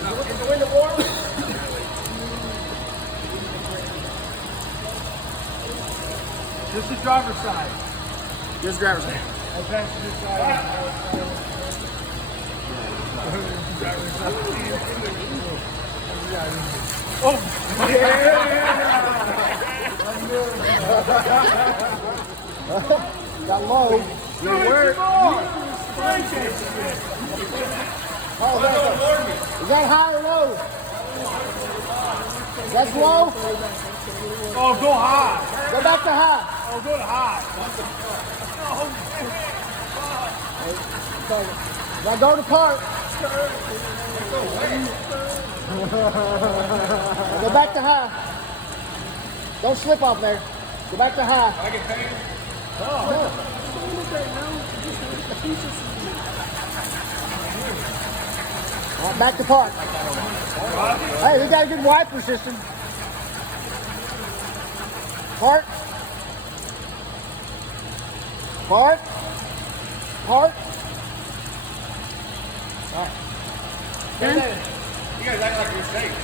Is the window warm? Just the driver's side. Just driver's side. And passenger side. Oh, yeah! Got low. Good work. Oh, is that high or low? That's low? Oh, go high. Go back to high. Oh, go to high. Now go to park. Go back to high. Don't slip off there. Go back to high. I get paid? No. All right, back to park. Hey, we got a good wiper system. Park. Park. Park. All right. You guys act like you're safe.